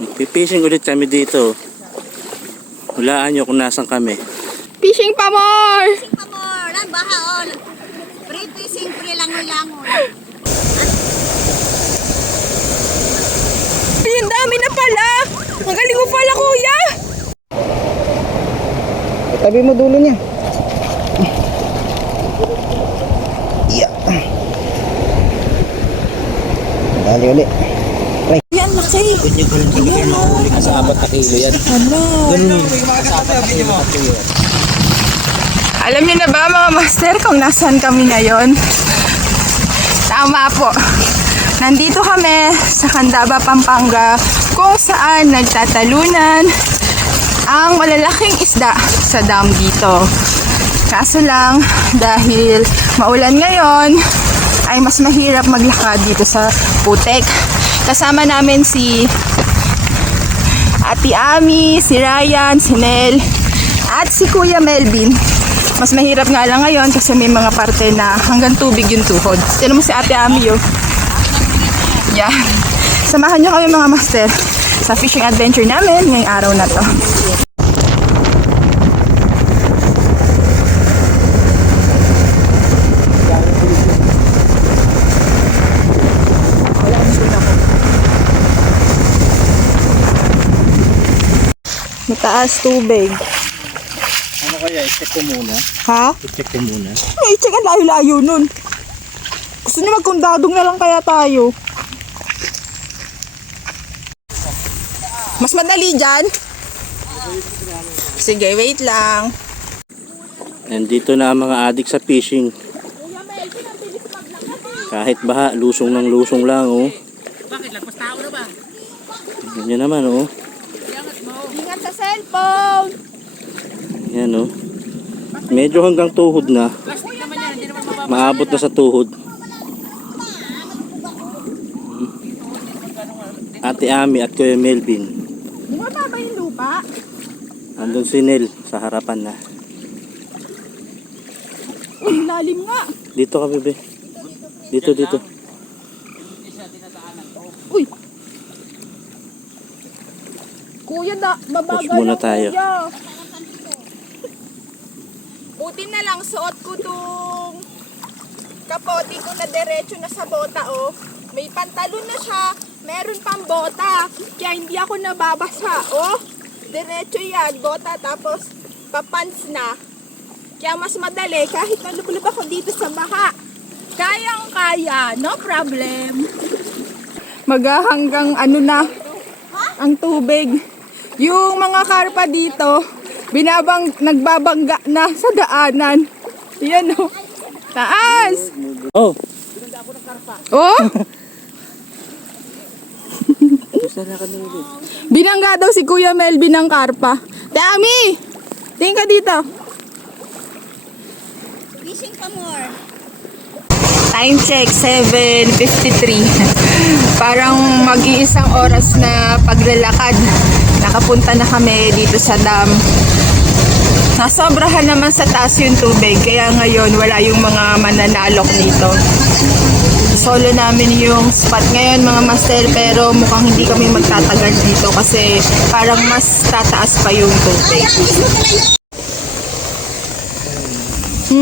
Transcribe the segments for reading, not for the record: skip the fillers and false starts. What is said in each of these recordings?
Pipishing ulit kami dito. Hulaan nyo kung nasan kami. Fishing pa more! Fishing pa more. Lang bahaon. Free fishing, free langoy-langoy. Ay, ang dami na pala! Ang galing mo pala, kuya! Tabi mo dulo niya. Yeah. Dali ulit. Yan, laki! Nasa 4 na kilo yan. Ano? Nasa 4 na kilo. Alam niyo na ba mga master kung nasaan kami ngayon? Tama po. Nandito kami sa Candaba, Pampanga kung saan nagtatalunan ang malalaking isda sa dam dito. Kaso lang dahil maulan ngayon ay mas mahirap maglakad dito sa putek. Kasama namin si Ate Ami, si Ryan, si Nel at si Kuya Melvin. Mas mahirap nga lang ngayon kasi may mga parte na hanggang tubig yung tuhod. Tinan mo si Ate Ami yun. Yan. Samahan nyo kami mga master sa fishing adventure namin ngayong araw na to. Mataas tubig. Ano kaya? I-check ko muna. Ha? I-check ko muna. Ay, check ang layo-layo nun. Gusto niyo magkundadong na lang kaya tayo. Mas madali dyan? Sige, wait lang. Nandito na ang mga adik sa fishing. Kahit baha, lusong ng lusong lang, oh. Bakit? Lagpas tao na ba? Ganyan naman, oh. Ingat sa cellphone! Yan, oh. Medyo hanggang tuhod na. Plastic naman yan. Hindi naman mababa. Maabot na sa tuhod. Ate Ami at Kuya Melvin. Bumaba ba yung lupa? Andun si Nel sa harapan na. Uy, lalim nga. Dito kami, be. Dito, dito. Uy! Kuya, mabagal Pause muna lang, tayo. kuya. Buti na lang suot ko tong kapote ko na diretso na sa bota, oh. May pantalon na siya, meron pang bota. Kaya hindi ako nababasa, oh. Diretso yan, bota, tapos papants na. Kaya mas madali, kahit nalubulub ako dito sa baha. Kayang-kaya, no problem. Maghahanggang ano na, ang tubig. Yung mga karpa dito, nagbabangga na sa daanan. Yan o. Taas! Oh! Oh! Binangga daw si Kuya Melvin ng karpa. Tami! Tingin ka dito. Fishing pa more. Time check, 7:53. Parang mag-iisang oras na paglalakad. Nakapunta na kami dito sa dam. Nasobrahan naman sa taas yung tubig, kaya ngayon wala yung mga mananalok dito. Solo namin yung spot ngayon mga master, pero mukhang hindi kami magtatagal dito kasi parang mas tataas pa yung tubig.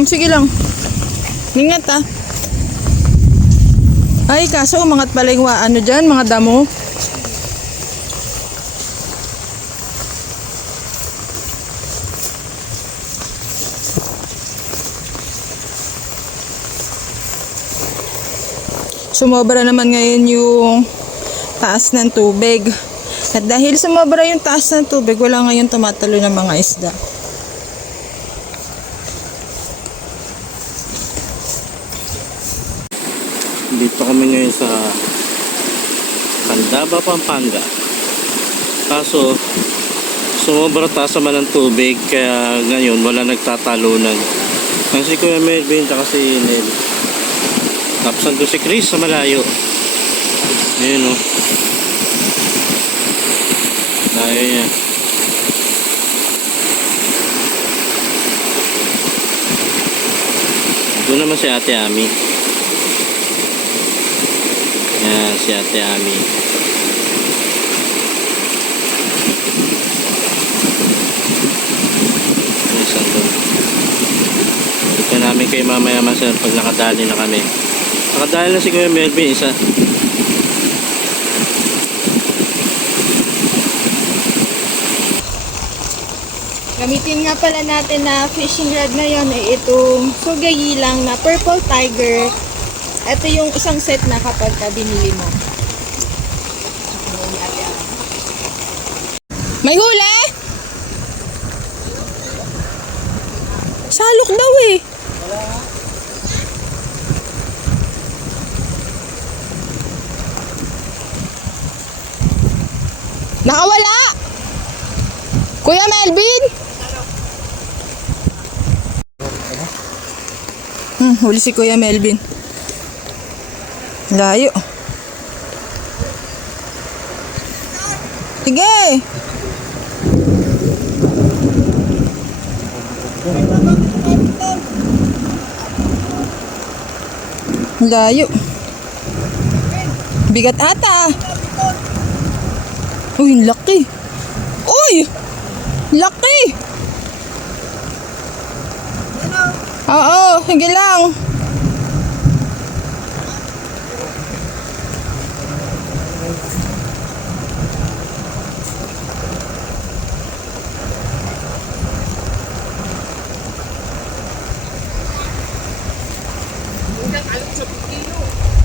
Sige lang. Ingat ah. Ay, kaso umangat pala yung ano dyan, mga damo. Sumobra naman ngayon yung taas ng tubig. At dahil sumobra yung taas ng tubig, wala ngayon tumatalo ng mga isda. Dito kami ngayon sa Candaba, Pampanga. Kaso, sumobra taas naman ng tubig, kaya ngayon wala nagtatalunan. Kasi si Kuya Melvin at si Nel. Tapos nandun si Chris sa malayo. Ayun, oh. Layo niya. Doon naman si Ate Ami. Yan, si Ate Ami. namin kayo mamaya sir pag nakadali na kami. Nakadali na si Kuya Melvin isa. Gamitin nga pala natin na fishing rod ngayon ay itong Sugayi lang na Purple Tiger. Ito yung isang set na kapag binili mo. May huli? Salok daw eh. Nakawala! Kuya Melvin? Huli si Kuya Melvin. Layo. Sige. Layo. Bigat ata. Uy, laki. Uy! Laki! Oo, sige lang.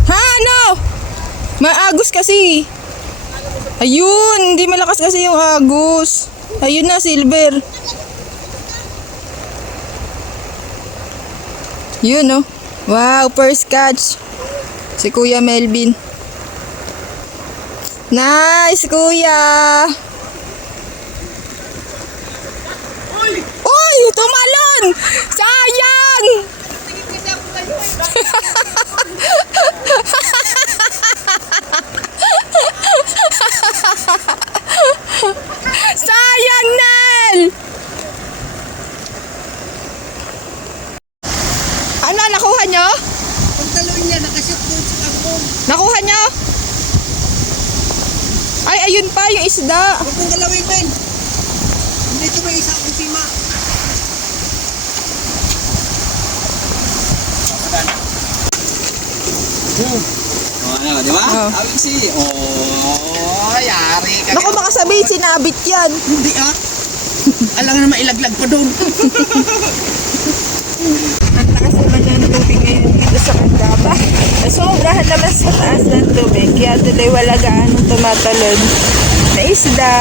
Ha, ano? Maagos kasi. Ayun, hindi malakas kasi yung agos. Ayun na, silver. Yun, oh. Wow, first catch. Si Kuya Melvin. Nice, Kuya. Uy, tumalon! Sayang! Sayang, Nel! Ano, nakuha nyo? Pagtalon niya, nakashoot doon sa kangkong. Nakuha nyo? Ay, ayun pa, yung isda. Huwag kong galawin, Ben. Dito may isa akong sima. Ano, di ba? Oh. Awig si. Oh, yari ka. Naku, baka sabihin, sinabit yan. Hindi ah. Alam na mailaglag pa doon. Ang taas naman ng tubig ngayon dito sa Candaba. Sobrahan naman sa taas ng tubig. Kaya today wala gaanong tumatalon na isda.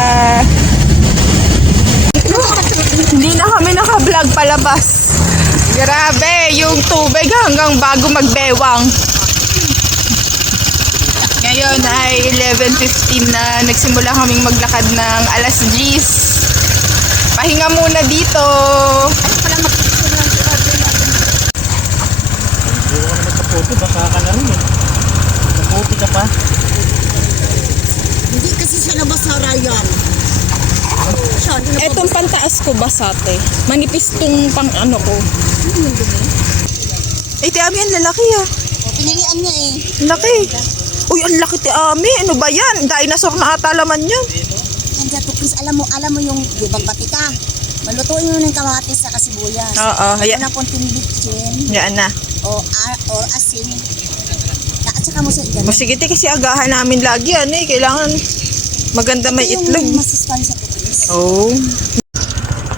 Hindi na kami naka-vlog palabas. Grabe, yung tubig hanggang bago magbewang. Ngayon ay 11:15 na nagsimula kaming maglakad ng alas 10. Pahinga muna dito. Nakaputi, baka ka na rin eh. Nakaputi ka pa. Hindi kasi siya nabasara yan. Siya, di na Etong pantaas ko basate. Manipis tong pang ano ko. Eh, ti Ami, ang lalaki ah. pinilian niya eh. Laki. Uy, ang laki ti Ami. Ano ba yan? Dinosaur na ata laman yan. Kaya to, Chris, alam mo yung ibang batika. Malutuin mo ng kamatis sa kasibuyas. Oo, Ito na konting bitchin Yan na. o asin. At saka mo sa igan. Masigiti kasi agahan namin lagi yan eh. Kailangan maganda may itlog. Yung masustansya to, Chris. Oo.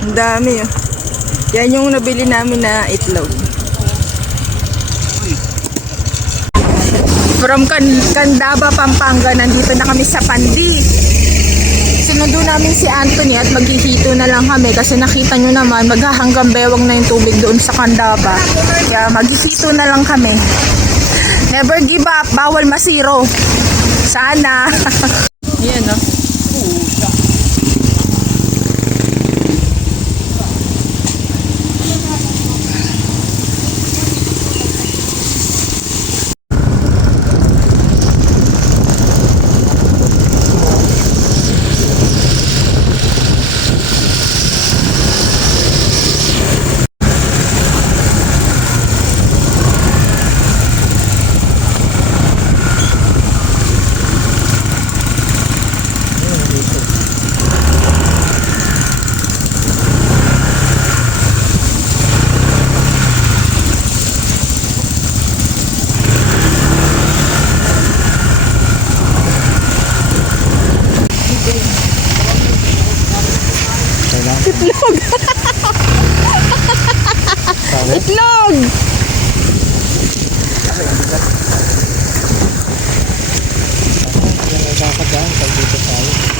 Ang dami ah. Yan yung nabili namin na itlog. From Candaba, Pampanga, nandito na kami sa Pandi. Sinundo namin si Anthony at maghihito na lang kami kasi nakita nyo naman maghahanggang bewang na yung tubig doon sa Candaba. Kaya maghihito na lang kami. Never give up, bawal masiro. Sana. Yan no.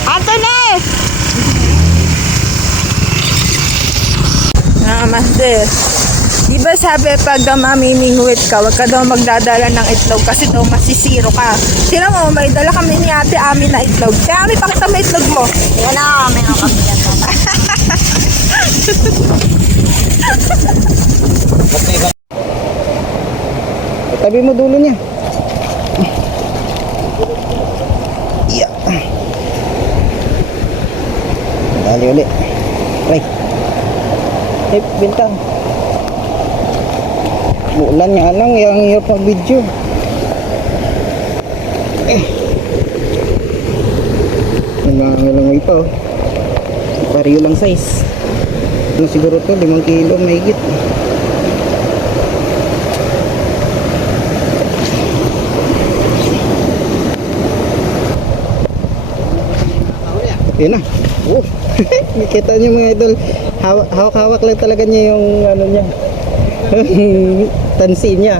Anthony! Master. Di ba sabi pag mamimingwit ka, wag ka daw magdadala ng itlog kasi daw masisiro ka. Sino mo, may dala kami ni ate Ami na itlog. Kaya Ami, pakita mo itlog mo. Yan na, may mga kami yan. Tabi mo dulo niya. Iya. Dali ulit. Right. Bintang. Bulan niya lang yang hirap ng video. Nangangalang ito. Pariyo lang size. Ano siguro to 5 kilo mahigit. Yun na. Oh. Nakita niyo mga idol. Hawak-hawak lang talaga niya yung ano niya. Tansi niya.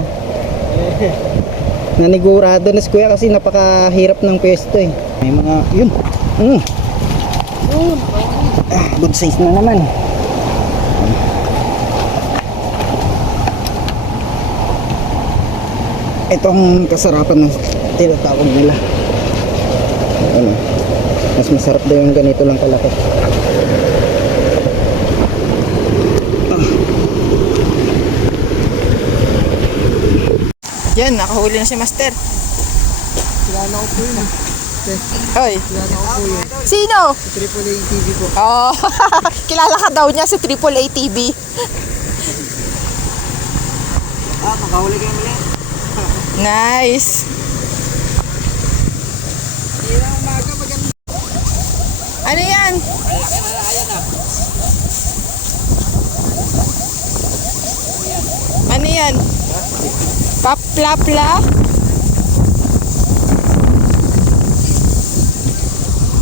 Nanigurado na si kuya kasi napakahirap ng pwesto eh. May mga yun. Good size na naman. Itong kasarapan na tinatawag nila. Ano? Mas masarap daw yung ganito lang kalaki. Yan, nakahuli na si Master. Kilala ko po yun. Hoy. Kilala ko po yun. Sino? Triple A TV po. Oh, kilala ka daw niya si AAA TV. Makahuli kayo muli. Nice. Ano yan? Ano yan? Paplapla?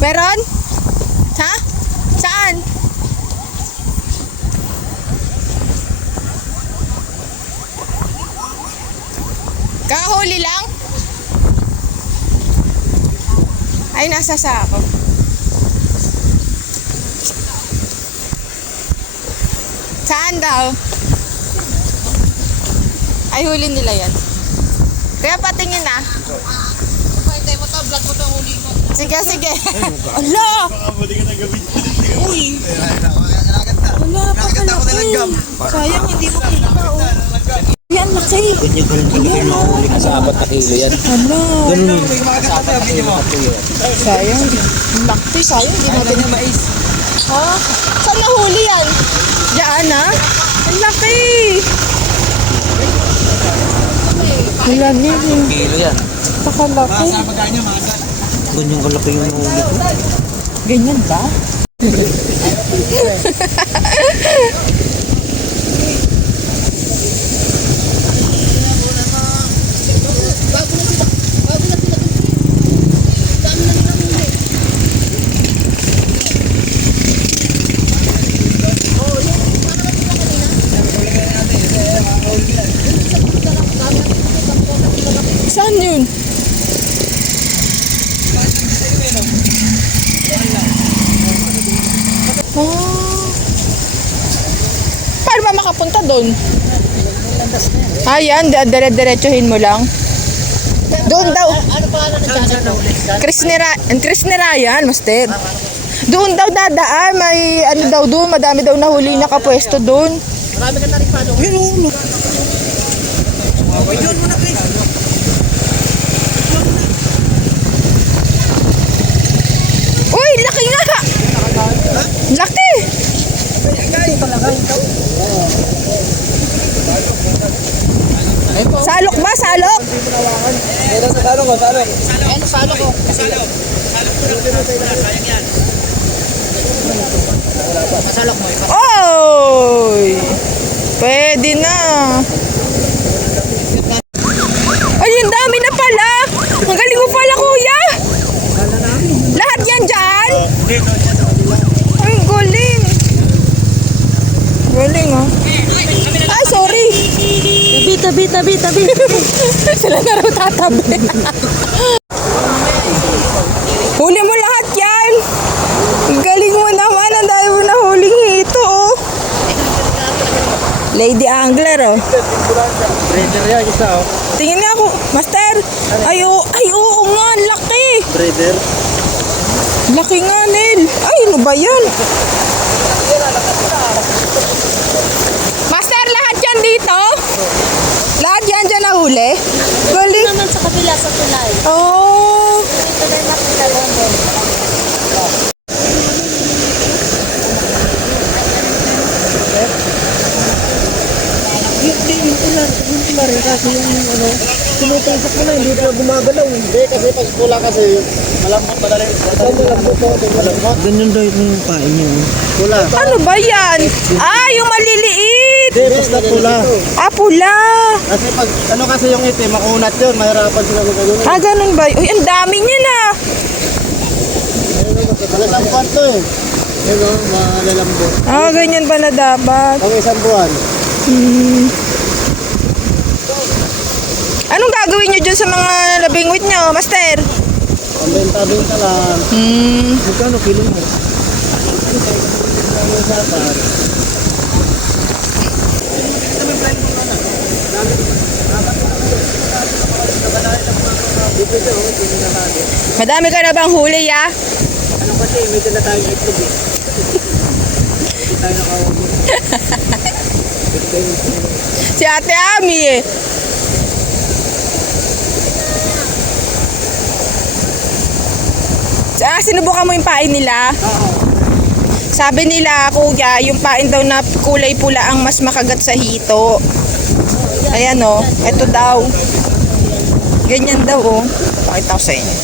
Meron? Ha? Saan? Kakahuli lang? Ay, nasa sako. Saan daw? Ay, huli nila yan. Kaya patingin na. Sige, sige. Ala! Uy! Wala pa pala. Sayang, hindi mo kita. Yan, laki. Sa 4 na kilo yan. Ala. Sayang. Laki, sayang. Hindi natin na mais. Ha? Saan nahuli yan? Diyan, ha? Ang laki. Wala niya. Kilo yan. Pakalaki. Ganyan kalaki yung nahuli ko. Ganyan ba? Saan yun? Paano ba makapunta doon? Ayan, dire-diretsuhin mo lang. Doon daw. Ano pa ano na Chris Nerayan, Master. Doon daw dadaan, may ano daw doon, madami daw nahuli na kapwesto doon. Marami ka na rin paano. Yun mo na, Chris. Uy, laki nga! Laki! Salok ba? Salok? Ano, salo ko. Masalok mo. Oy! Pwede na. Ay, ang dami na pala. Ang galing mo pala, kuya. Lahat yan dyan? Ay, galing. Galing, oh. Ay, sorry. Tabi. Sila na raw tatabi. Huli oh. Breeder yan, isa oh. Tingin nga ako, Master. Ay, oo nga, laki. Breeder. Laki nga, Nel. Ay, ano ba yan? Master, lahat yan dito? Lahat yan dyan nahuli? Galing. Naman sa kabila sa tulay. Oh. Ito na yung makita doon. Tinutungkot mo na, hindi na gumagalaw. Hindi, kasi pag pula kasi, malambot madali. Malambot po, malambot. Ganyan daw yung pain niyo. Pula. Ano ba yan? Ah, yung maliliit. Hindi, basta pula. Ah, pula. Kasi pag, ano kasi yung itim, makunat yun, mahirapan sila kung gano'n. Ah, ganun ba? Uy, ang dami niya na. Isang buwan to eh. Yun o, malalambot. Ah, ganyan pala dapat. Ang isang buwan. Anong gagawin nyo dyan sa mga labingwit nyo, Master? Ang benta-benta lang. Magkano kilo mo? Madami ka na bang huli, ya? Ano kasi, may dala tayong itlog eh. Hindi tayo nakawag. Si Ate Ami eh. Sinubukan mo yung pain nila? Sabi nila, kuya, yung pain daw na kulay pula ang mas makagat sa hito. Ayan o, eto daw. Ganyan daw o. Pakita ko sa inyo.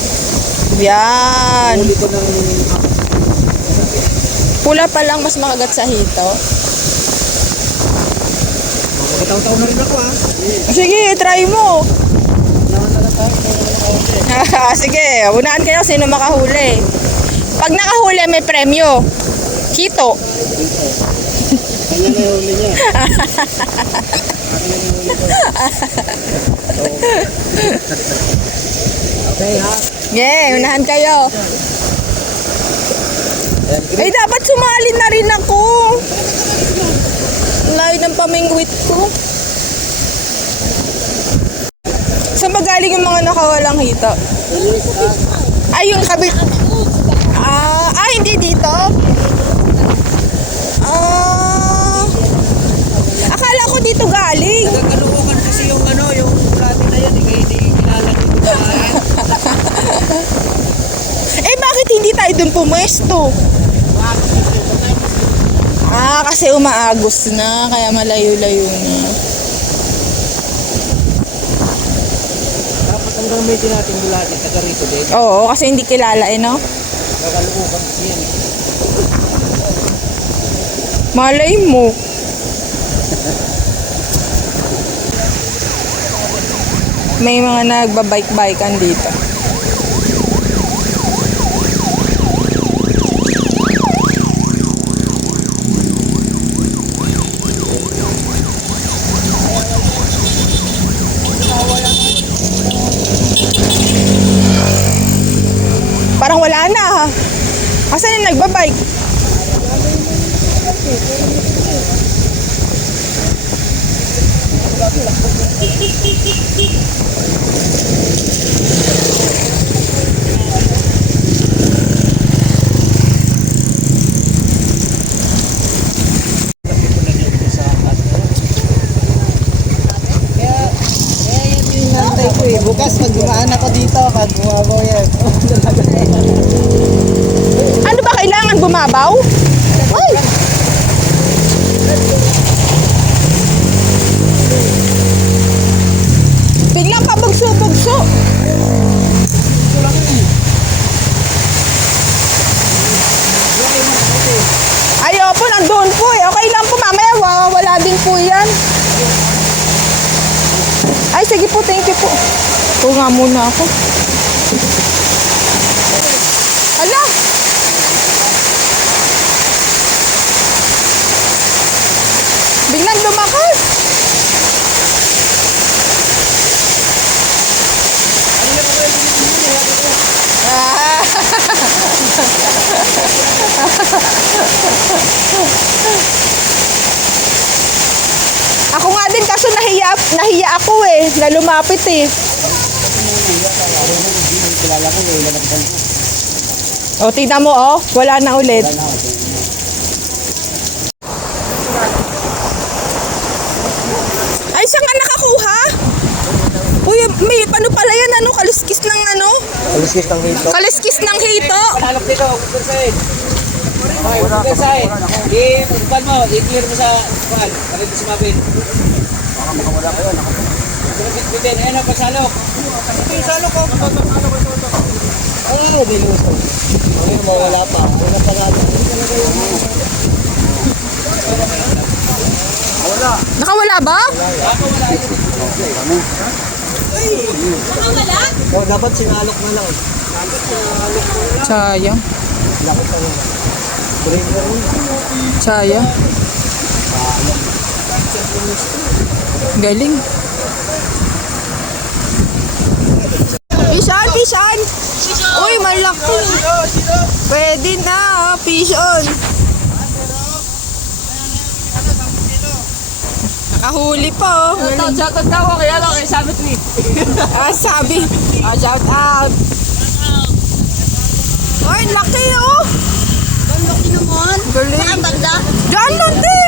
Yan. Pula pa lang mas makagat sa hito. Taon-taon na rin ako ah. Sige, try mo. Sige, unahan kayo sino makahuli. Pag nakahuli may premyo. Hito. Kanya na yung huli niya. Okay ha. Yeah, unahan kayo. Ay, dapat sumali na rin ako. Layo ng pamingwit ko. Saan ba galing yung mga nakawalang hito? Ay, yung kabit. Hindi dito? Akala ko dito galing. Nagkalukukan kasi yung yung plato na yan, hindi kilala dito sa Eh, bakit hindi tayo dun pumwesto? Kasi umaagos na, kaya malayo-layo na. Dapat ang gamitin natin bulati, taga rito din. Oo, kasi hindi kilala no? Kakalukukan kasi yan. Malay mo. May mga nagbabike-bikan dito. Parang wala na ha. Asan yung nagbabike? Bukas pag dumaan ako dito, pag bumabaw yan. Ano ba kailangan bumabaw? Ay! Biglang pabugso-bugso. Ayaw po, nandun po eh. Okay lang po, mamaya wala din po yan. Ay, sige po, thank you po. Ito nga muna ako. Hala! Biglang lumakas. Ako nga din kasi nahiya ako eh, na lumapit eh. O, tignan mo oh, wala na ulit. Ay, saan ka nakakuha? Uy, may ano pala yan, ano, kaliskis ng ano? Aliskis ng hito. Kaliskis ng hito. Halok dito, good side. Okay, good side. I-ban mo, i-clear mo sa kuhan. Bakit mo sumabit? Baka makawala kayo. Bitin, ayan o, pagsalok. Ito yung salok ko. Ay, diluso. Ay, mawala pa. Wala pa nga. Nakawala ba? Oh, dapat sinalok na lang. Sayang. Sayang. Galing. Pishan! Uy, malaki. Pwede na, fish on. Nakahuli pa, oh. Shoutout na ako kaya lang kay Sabit ni. Sabi. Shout out. Uy, laki, oh. Ang laki naman. Galing. Saan banda? Diyan lang, di.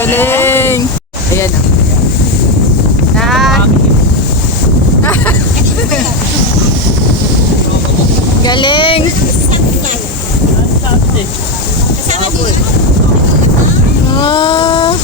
Galing. Ayan, oh. Galing. Kasama din. Ah.